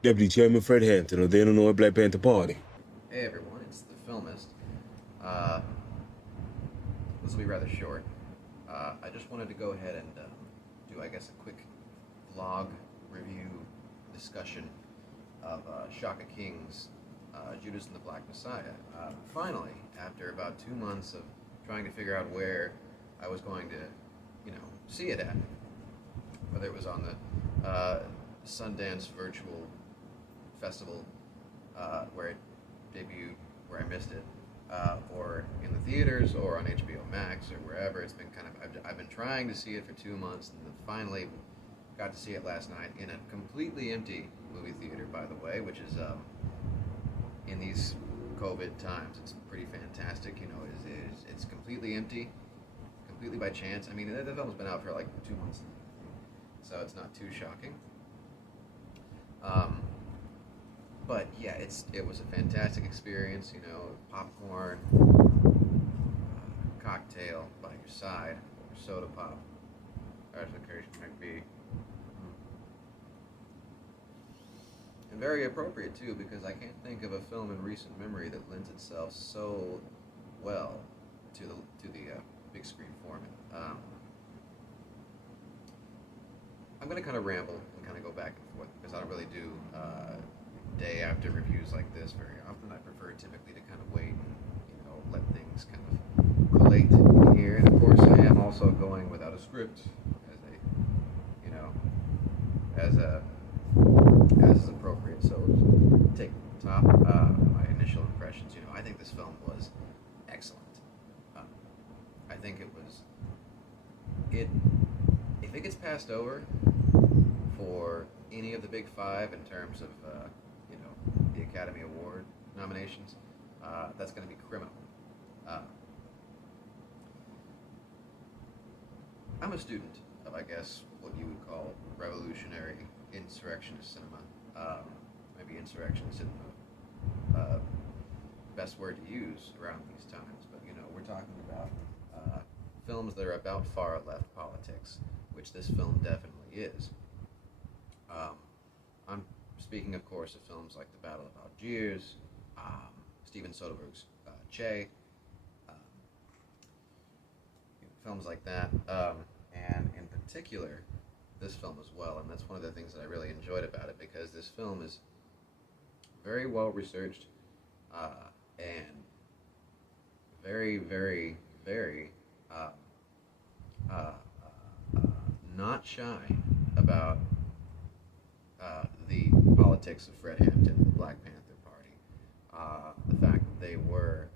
Deputy Chairman Fred Hampton of the Illinois Black Panther Party. Hey everyone, it's the Filmist. Uh, this will be rather short. I just wanted to go ahead and do, I guess, a quick vlog review discussion of Shaka King's Judas and the Black Messiah. Finally, after about 2 months of trying to figure out where I was going to, see it at, whether it was on the Sundance Virtual Festival where it debuted, where I missed it, or in the theaters, or on HBO Max, or wherever. It's been I've been trying to see it for 2 months, and then finally got to see it last night in a completely empty movie theater, by the way, which is, in these COVID times, it's pretty fantastic. It's completely empty, completely by chance. I mean, the film's been out for like 2 months, so it's not too shocking. But yeah, it was a fantastic experience. Popcorn, cocktail by your side, or soda pop, as the case might be, and very appropriate too, because I can't think of a film in recent memory that lends itself so well to the big screen format. I'm going to kind of ramble and kind of go back and forth because I don't really do day after reviews like this very often. I prefer typically to kind of wait and let things kind of collate in here. And of course, I am also going without a script, as is appropriate. So take the top. My initial impressions. I think this film was excellent. I think it was if it gets passed over for any of the big five in terms of the Academy Award nominations, that's going to be criminal. I'm a student of, I guess, what you would call revolutionary insurrectionist cinema. Maybe insurrectionist cinema, best word to use around these times. But we're talking about films that are about far left politics, which this film definitely is. I'm speaking, of course, of films like The Battle of Algiers, Steven Soderbergh's Che, films like that, and in particular, this film as well. And that's one of the things that I really enjoyed about it, because this film is very well researched and very, very, very not shy about the politics of Fred Hampton and the Black Panther Party. The fact that they were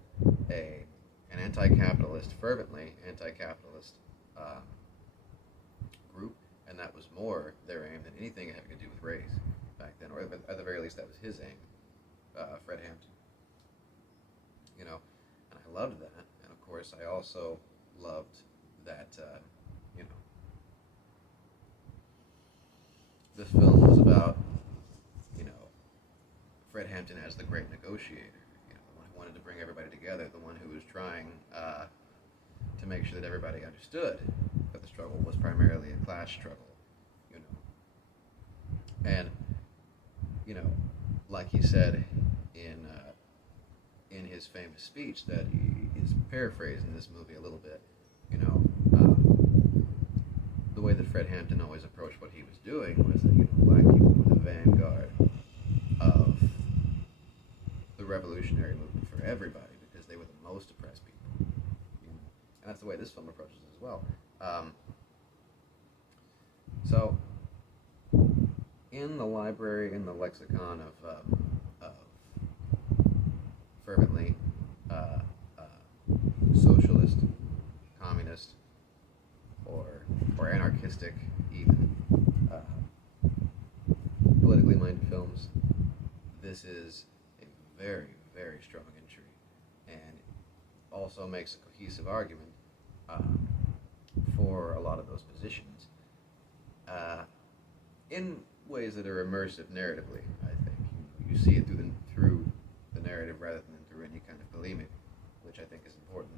an anti-capitalist, fervently anti-capitalist group, and that was more their aim than anything having to do with race back then, or at the very least that was his aim, Fred Hampton. And I loved that, and of course I also loved that, this film was about, Fred Hampton as the great negotiator, the one who wanted to bring everybody together, the one who was trying to make sure that everybody understood that the struggle was primarily a class struggle, and like he said in his famous speech that he is paraphrased in this movie a little bit, the way that Fred Hampton always approached what he was doing was that black people were the vanguard of the revolutionary movement for everybody, because they were the most oppressed people. And that's the way this film approaches it as well. So, in the library, in the lexicon of fervently socialist, communist, or anarchistic, even politically minded films, this is a very, very strong entry, and also makes a cohesive argument for a lot of those positions in ways that are immersive narratively. I think you see it through the narrative rather than through any kind of polemic, which I think is important.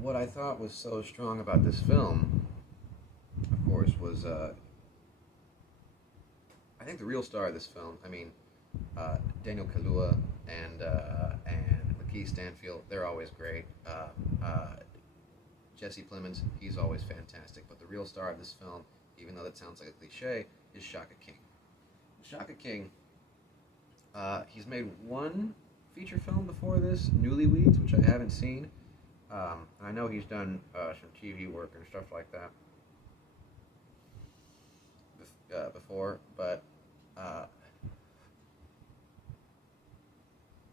What I thought was so strong about this film, of was, I think the real star of this film. I mean, Daniel Kaluuya and Lakeith Stanfield, they're always great. Jesse Plemons, he's always fantastic. But the real star of this film, even though that sounds like a cliche, is Shaka King. Shaka King, he's made one feature film before this, Newlyweds, which I haven't seen. I know he's done some TV work and stuff like that before, but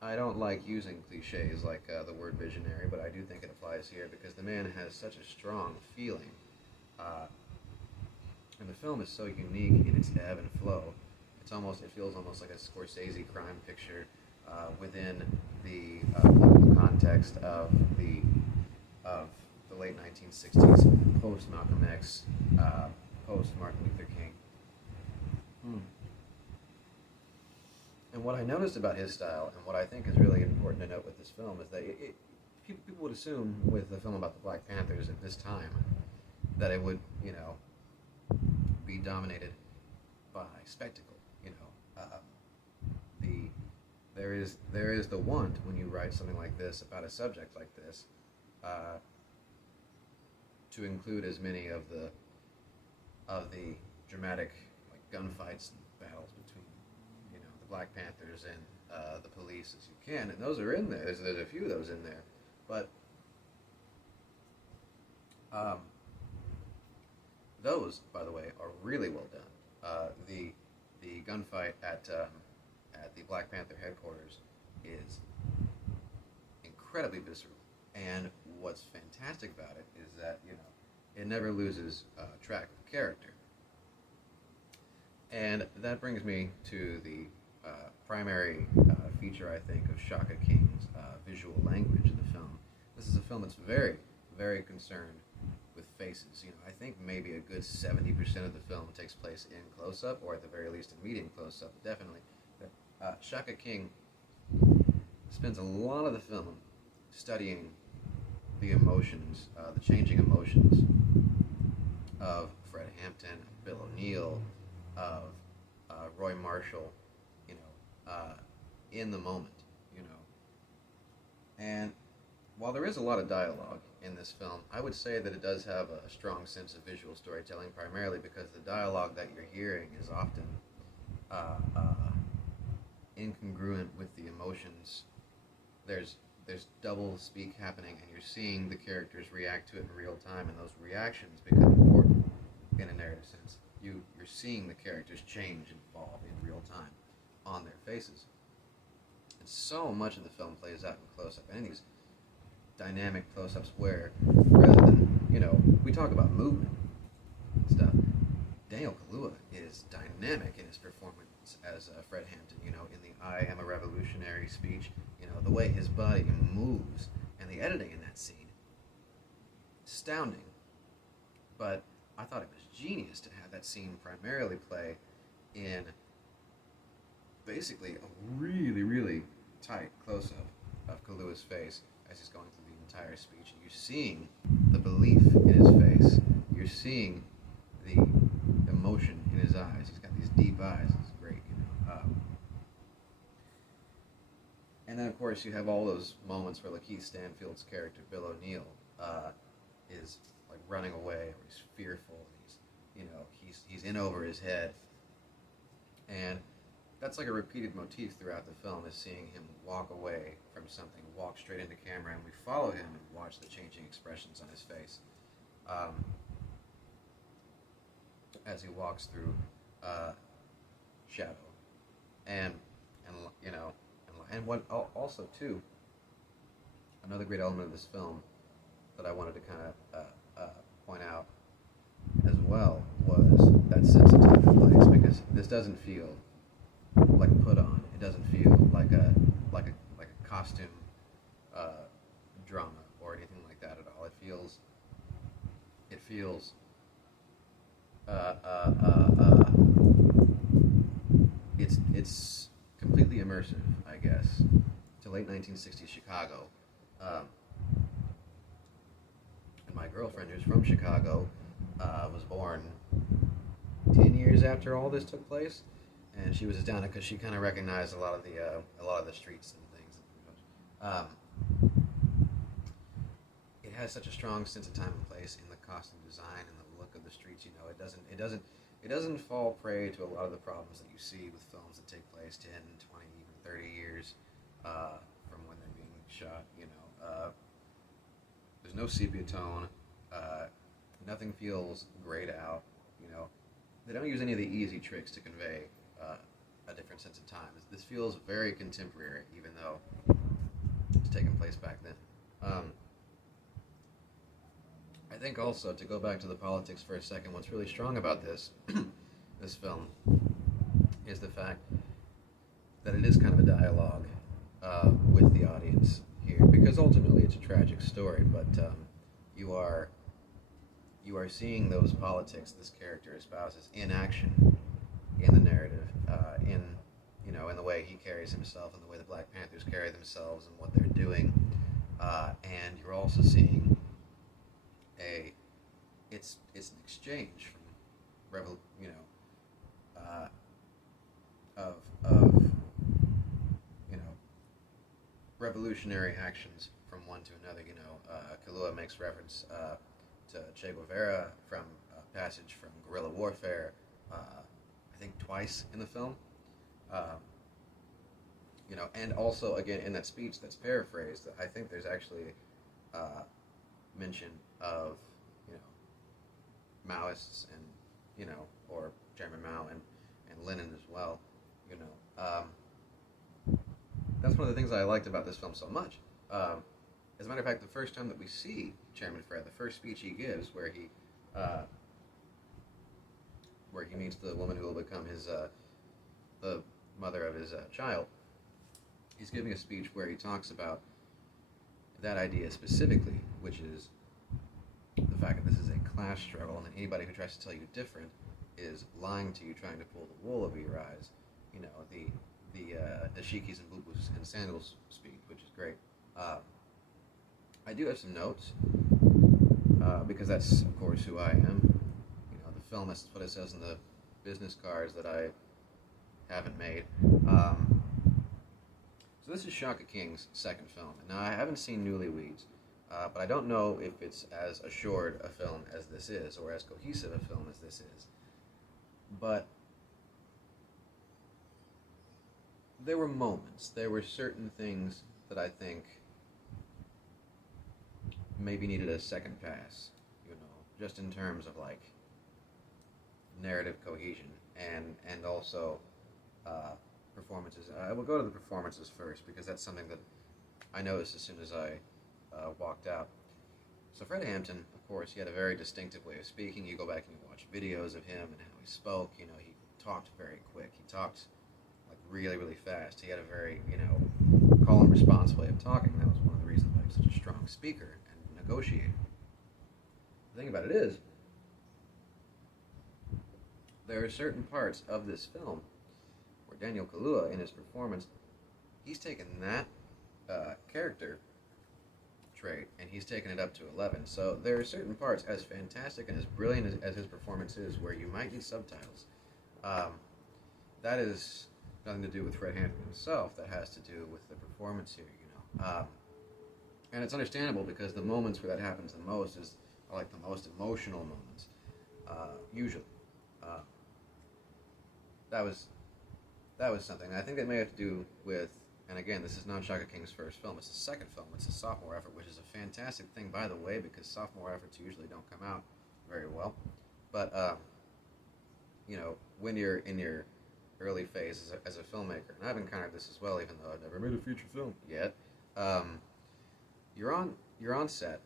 I don't like using cliches like the word visionary, but I do think it applies here because the man has such a strong feeling. And the film is so unique in its ebb and flow. It feels almost like a Scorsese crime picture within the context of the late 1960s, post Malcolm X, post Martin Luther King. And what I noticed about his style, and what I think is really important to note with this film, is that people would assume with a film about the Black Panthers at this time that it would, be dominated by spectacle. There is the want when you write something like this about a subject like this to include as many of the dramatic gunfights and battles between the Black Panthers and the police as you can, and those are in there. There's a few of those in there, but those, by the way, are really well done. The gunfight at the Black Panther headquarters is incredibly visceral, and what's fantastic about it is that it never loses track of character. And that brings me to the primary feature, I think, of Shaka King's visual language in the film. This is a film that's very, very concerned with faces. I think maybe a good 70% of the film takes place in close-up, or at the very least in medium close-up, definitely. Shaka King spends a lot of the film studying the emotions, the changing emotions of Fred Hampton, Bill O'Neill, of Roy Marshall, in the moment, And while there is a lot of dialogue in this film, I would say that it does have a strong sense of visual storytelling, primarily because the dialogue that you're hearing is often incongruent with the emotions. There's double speak happening, and you're seeing the characters react to it in real time, and those reactions become important in a narrative sense. You're seeing the characters change and evolve in real time on their faces. And so much of the film plays out in close-up, and in these dynamic close-ups where, rather than, we talk about movement and stuff, Daniel Kaluuya is dynamic in his performance as Fred Hampton, in the I Am a Revolutionary speech, the way his body moves, and the editing in that scene, astounding. But I thought it was genius to have that scene primarily play in basically a really, really tight close-up of Kaluuya's face as he's going through the entire speech. And you're seeing the belief in his face. You're seeing the emotion in his eyes. He's got these deep eyes. It's great, And then, of course, you have all those moments where Lakeith Stanfield's character, Bill O'Neill, is like running away, or he's fearful. He's in over his head, and that's like a repeated motif throughout the film, is seeing him walk away from something, walk straight into camera, and we follow him and watch the changing expressions on his face as he walks through shadow, and what also too, another great element of this film that I wanted to kind of point out as well was that sense of time and place, because this doesn't feel like a put on. It doesn't feel like a costume drama or anything like that at all. It feels it's completely immersive, I guess, to late 1960s Chicago. And my girlfriend, who's from Chicago, was born 10 years after all this took place, and she was astounded because she kind of recognized a lot of the streets and things. Um, it has such a strong sense of time and place in the costume design and the look of the streets. You know, it doesn't fall prey to a lot of the problems that you see with films that take place 10, 20, even 30 years from when they're being shot. You know, there's no sepia tone. Nothing feels grayed out. You know, they don't use any of the easy tricks to convey a different sense of time. This feels very contemporary, even though it's taking place back then. I think also, to go back to the politics for a second, what's really strong about this this film is the fact that it is kind of a dialogue with the audience here, because ultimately it's a tragic story, but you are seeing those politics this character espouses in action in the narrative, in the way he carries himself and the way the Black Panthers carry themselves and what they're doing, and you're also seeing it's an exchange from revolutionary actions from one to another. Kahlua makes reference to Che Guevara from passage from guerrilla warfare, I think twice in the film. And also again in that speech that's paraphrased, I think there's actually mention of Maoists and or Chairman Mao and Lenin as well. That's one of the things I liked about this film so much. As a matter of fact, the first time that we see Chairman Fred, the first speech he gives, where he meets the woman who will become the mother of his child, he's giving a speech where he talks about that idea specifically, which is the fact that this is a class struggle, and that anybody who tries to tell you different is lying to you, trying to pull the wool over your eyes. The dashikis and bubus and sandals speak, which is great. I do have some notes because that's of course who I am. The film, that's what it says in the business cards that I haven't made. So this is Shaka King's second film. Now, I haven't seen Newlyweds, but I don't know if it's as assured a film as this is, or as cohesive a film as this is. But there were moments, there were certain things that I think maybe needed a second pass, just in terms of like narrative cohesion and also performances. I will go to the performances first because that's something that I noticed as soon as I walked out. So Fred Hampton, of course, he had a very distinctive way of speaking. You go back and you watch videos of him and how he spoke. He talked very quick. He talked like really, really fast. He had a very, call and response way of talking. That was one of the reasons why he was such a strong speaker and negotiator. The thing about it is, there are certain parts of this film where Daniel Kaluuya, in his performance, he's taken that character trait and he's taken it up to 11. So there are certain parts, as fantastic and as brilliant as his performance is, where you might need subtitles. That is nothing to do with Fred Hampton himself. That has to do with the performance here, and it's understandable because the moments where that happens the most are like the most emotional moments, usually. That was something. I think that may have to do with, and again, this is not Shaka King's first film. It's his second film. It's a sophomore effort, which is a fantastic thing, by the way, because sophomore efforts usually don't come out very well. But, when you're in your early phase as a filmmaker, and I've encountered this as well, even though I've never made a feature film yet, you're on set,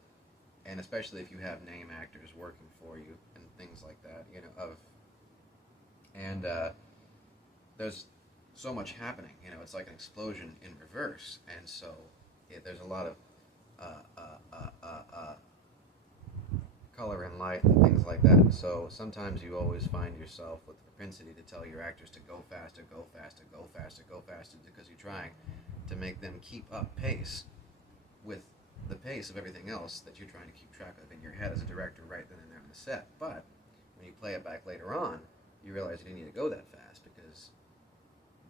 and especially if you have name actors working for you and things like that, there's so much happening. It's like an explosion in reverse, and so there's a lot of color and light and things like that. And so sometimes you always find yourself with the propensity to tell your actors to go faster, go faster, go faster, go faster, because you're trying to make them keep up pace with the pace of everything else that you're trying to keep track of in your head as a director right then and there on the set. But when you play it back later on, you realize you didn't need to go that fast because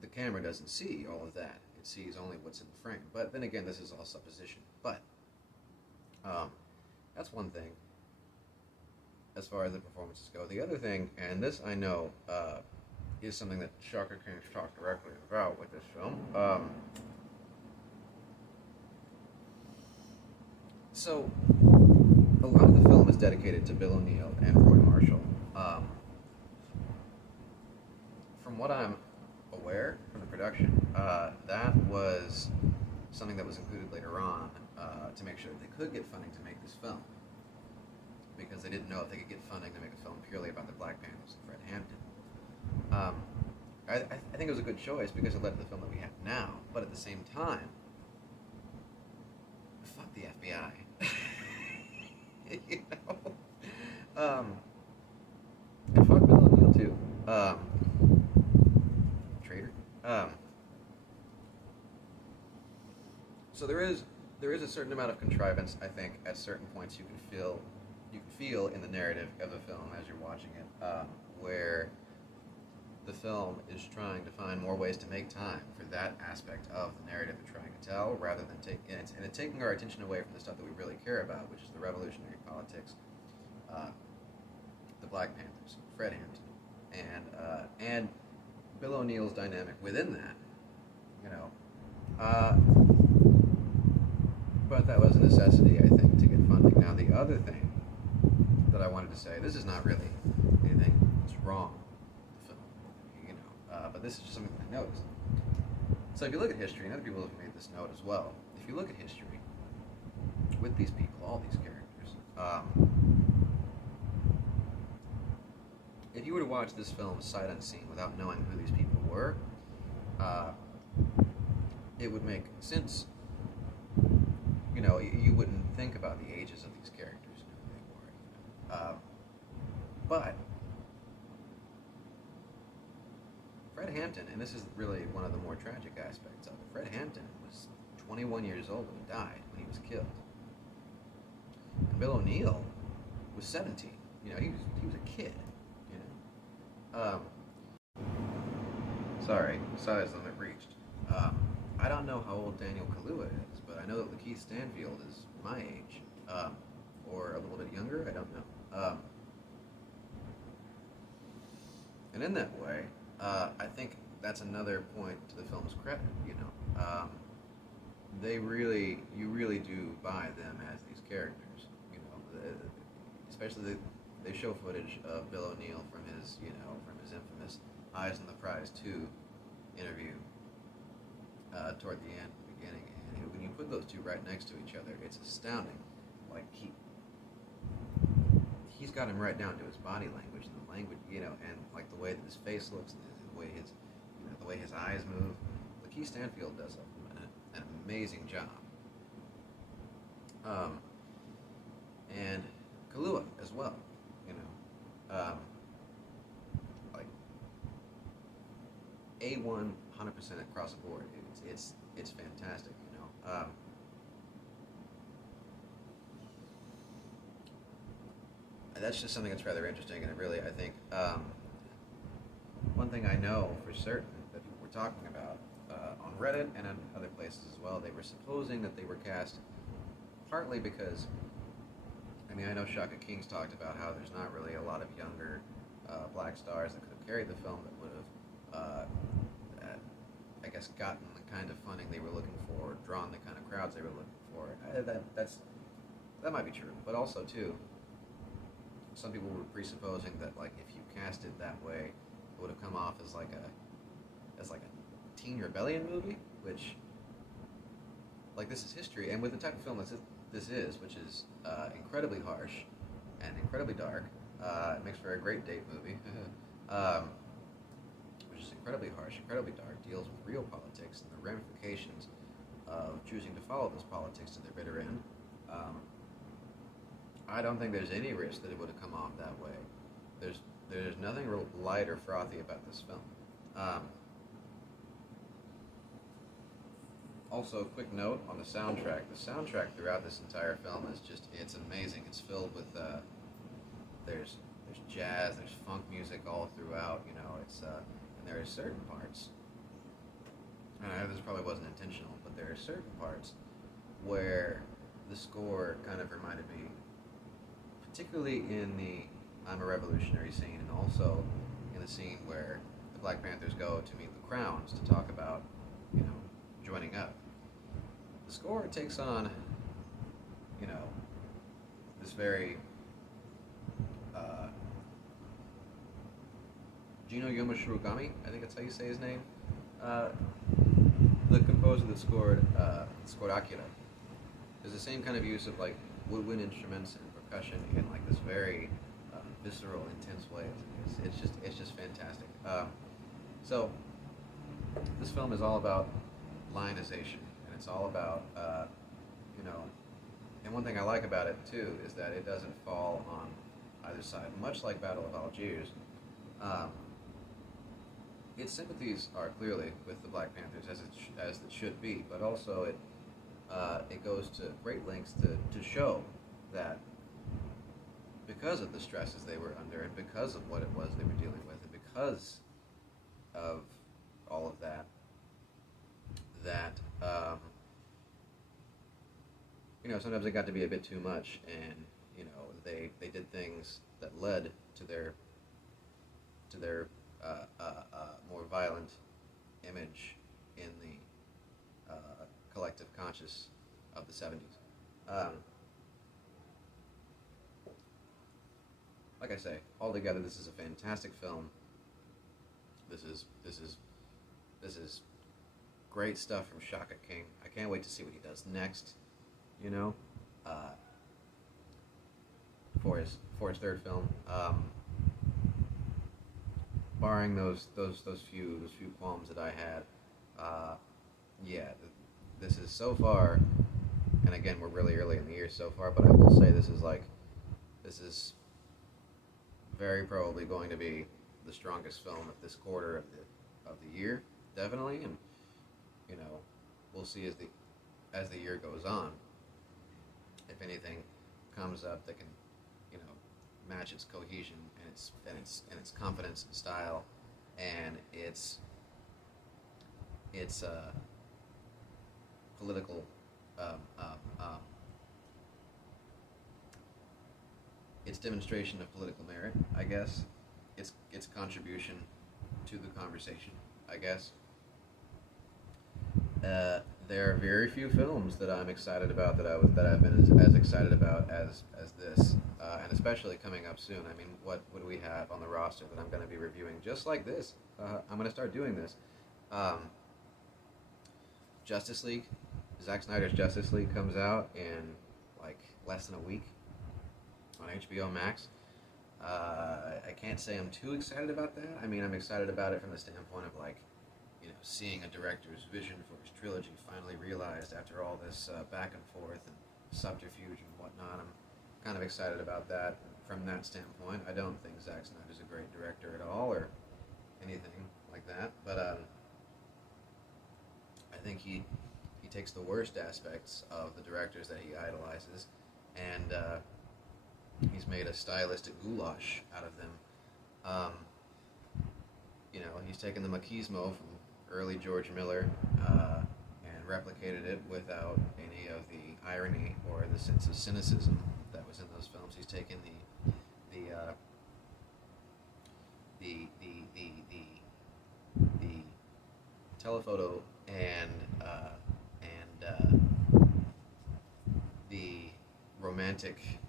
the camera doesn't see all of that. It sees only what's in the frame. But then again, this is all supposition. But that's one thing as far as the performances go. The other thing, and this I know is something that Shaka King talked directly about with this film. So, a lot of the film is dedicated to Bill O'Neill and Roy Marshall. From what I'm aware from the production, that was something that was included later on to make sure that they could get funding to make this film, because they didn't know if they could get funding to make a film purely about the Black Panthers and Fred Hampton. I think it was a good choice because it led to the film that we have now, but at the same time, fuck the FBI. You know? And fuck Bill O'Neill too. Traitor. So there is a certain amount of contrivance, I think, at certain points you can feel in the narrative of the film as you're watching it, where the film is trying to find more ways to make time for that aspect of the narrative they're trying to tell, rather than taking our attention away from the stuff that we really care about, which is the revolutionary politics, the Black Panthers, Fred Hampton, and Bill O'Neill's dynamic within that, you know. But that was a necessity, I think, to get funding. Now, the other thing that I wanted to say, this is not really anything that's wrong with the film, you know, but this is just something I noticed. So if you look at history, and other people have made this note as well, if you look at history with these people, all these characters, if you were to watch this film sight unseen without knowing who these people were, it would make sense. You know, you wouldn't think about the ages of these characters and who they were. But Fred Hampton, and this is really one of the more tragic aspects of it, Fred Hampton was 21 years old when he died, when he was killed. And Bill O'Neill was 17. You know, he was a kid. You know. Sorry, size limit reached. I don't know how old Daniel Kaluuya is, but I know that Lakeith Stanfield is my age, or a little bit younger. I don't know. And in that way, I think that's another point to the film's credit. You know, you really do buy them as these characters. You know, especially they show footage of Bill O'Neill from his infamous "Eyes on the Prize 2" interview toward the end, beginning, and when you put those two right next to each other, it's astounding. Like he's got him right down to his body language and the language, you know, and like the way that his face looks and the way his eyes move. Lakeith Stanfield does an amazing job. And Kaluuya as well, you know, like A1, 100% across the board. It's fantastic, you know. That's just something that's rather interesting, and it really, I think, one thing I know for certain that people were talking about on Reddit and on other places as well, they were supposing that they were cast partly because, I mean, I know Shaka King's talked about how there's not really a lot of younger black stars that could have carried the film that would have, I guess, gotten the kind of funding they were looking for, drawn the kind of crowds they were looking for. That might be true, but also too, some people were presupposing that, like, if you cast it that way, it would have come off as like a teen rebellion movie, which, like, this is history, and with the type of film this is, which is incredibly harsh and incredibly dark, it makes for a great date movie, which is incredibly harsh, incredibly dark, deals with real politics and the ramifications of choosing to follow those politics to their bitter end. I don't think there's any risk that it would have come off that way. There's nothing real light or frothy about this film. Also, a quick note on the soundtrack. The soundtrack throughout this entire film is it's amazing. It's filled with, there's there's jazz, there's funk music all throughout. You know, and there are certain parts. And I know this probably wasn't intentional, but there are certain parts where the score kind of reminded me, particularly in the I'm a Revolutionary scene, and also in the scene where the Black Panthers go to meet the Crowns to talk about, joining up. The score takes on, this very Gino Yomashirogami, I think that's how you say his name. The composer that scored Akira. There's the same kind of use of like woodwind instruments and percussion in like this very visceral, intense way. It's just fantastic. So this film is all about lionization, and it's all about and one thing I like about it too is that it doesn't fall on either side. Much like Battle of Algiers, its sympathies are clearly with the Black Panthers as it should be, but also it goes to great lengths to show that because of the stresses they were under, and because of what it was they were dealing with, and because of all of that, sometimes it got to be a bit too much, and they did things that led to their more violent image in the collective conscious of the 70s. Like I say, altogether, this is a fantastic film. This is great stuff from Shaka King. I can't wait to see what he does next. For his third film. Barring those few qualms that I had, this is so far, and again, we're really early in the year so far, but I will say this is very probably going to be the strongest film of this quarter of the year, definitely, and we'll see as the year goes on if anything comes up that can match its cohesion and its confidence and style and its political its demonstration of political merit, I guess, its contribution to the conversation, I guess. There are very few films that I'm excited about that I've been as excited about as this, and especially coming up soon. I mean, what do we have on the roster that I'm going to be reviewing just like this? I'm going to start doing this. Justice League, Zack Snyder's Justice League comes out in like less than a week on HBO Max. I can't say I'm too excited about that. I mean, I'm excited about it from the standpoint of like, seeing a director's vision for his trilogy finally realized after all this back and forth and subterfuge and whatnot. I'm kind of excited about that from that standpoint. I don't think Zack Snyder's a great director at all or anything like that, but I think he takes the worst aspects of the directors that he idolizes, and he's made a stylistic goulash out of them. He's taken the machismo from early George Miller and replicated it without any of the irony or the sense of cynicism that was in those films. He's taken the telephoto and the romantic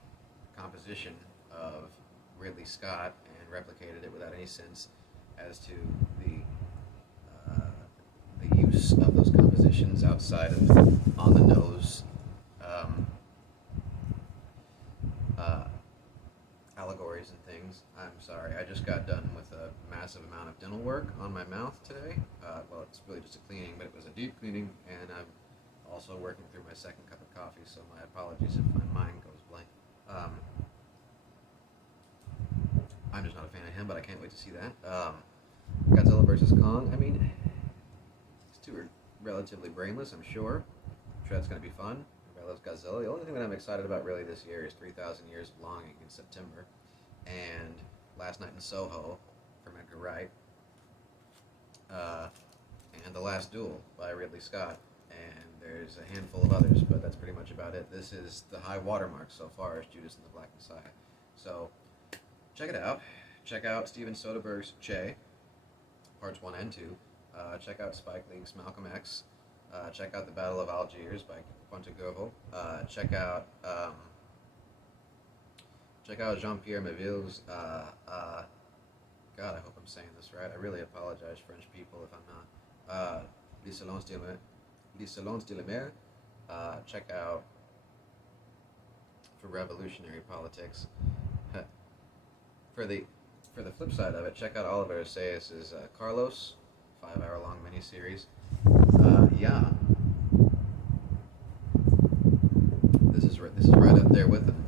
composition of Ridley Scott and replicated it without any sense as to the use of those compositions outside of on-the-nose allegories and things. I'm sorry, I just got done with a massive amount of dental work on my mouth today. Well, it's really just a cleaning, but it was a deep cleaning, and I'm also working through my second cup of coffee, so my apologies if my mind goes blank. I'm just not a fan of him, but I can't wait to see that. Godzilla vs. Kong, I mean, these two are relatively brainless, I'm sure. I'm sure that's going to be fun. Everybody loves Godzilla. The only thing that I'm excited about really this year is 3,000 Years of Longing in September. And Last Night in Soho from Edgar Wright, and The Last Duel by Ridley Scott. And there's a handful of others, but that's pretty much about it. This is the high watermark so far as Judas and the Black Messiah. So check it out. Check out Steven Soderbergh's Che, parts 1 and 2. Check out Spike Lee's Malcolm X. Check out The Battle of Algiers by Pontegovo. Check out Jean-Pierre Melville's, God, I hope I'm saying this right. I really apologize, French people, if I'm not. Les Salons de la Mer. Check out, for revolutionary politics. For the flip side of it, check out Oliver Assayas' Carlos, 5-hour-long miniseries. Yeah, this is right up there with them.